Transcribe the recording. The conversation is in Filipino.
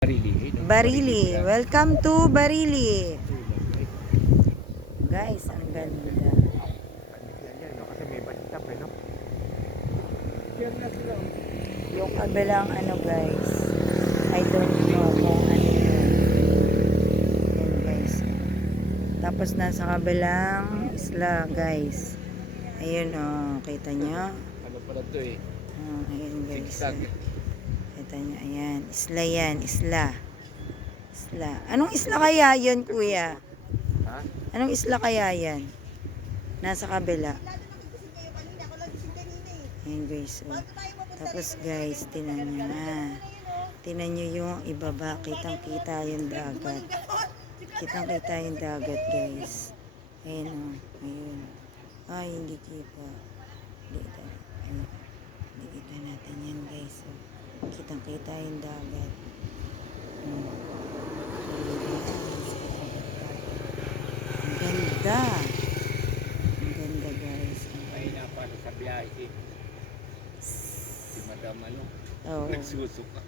Barili. Welcome to Barili. Guys, ang ganda. Kasi may bastap eh, no? Yung kabilang ano guys. I don't know kung ano yun. Yan guys. Tapos nasa kabilang isla guys. Ayun oh, kita nyo? Ano pala to eh? Oh, ayun guys. Zigzag. Kita nyo, ayan. Isla yan, isla. Isla. Anong isla kaya yun, kuya? Ha? Anong isla kaya yan? Nasa kabila. Ayan guys. Oh. Tapos guys, tinan nyo na. Tinan nyo yung ibaba. Kitang kita yung dagat. Kitang kita yung dagat guys. Ayan. Oh. Ayun. Ay, hindi kita. Hindi kita. Ayun. Hindi kita natin yan guys. Oh. Kitang kita yung dagat. Hmm. Ang ganda. Ang ganda guys. May pa sa biyahe si, Madam ano? Oo. Nagsusuka.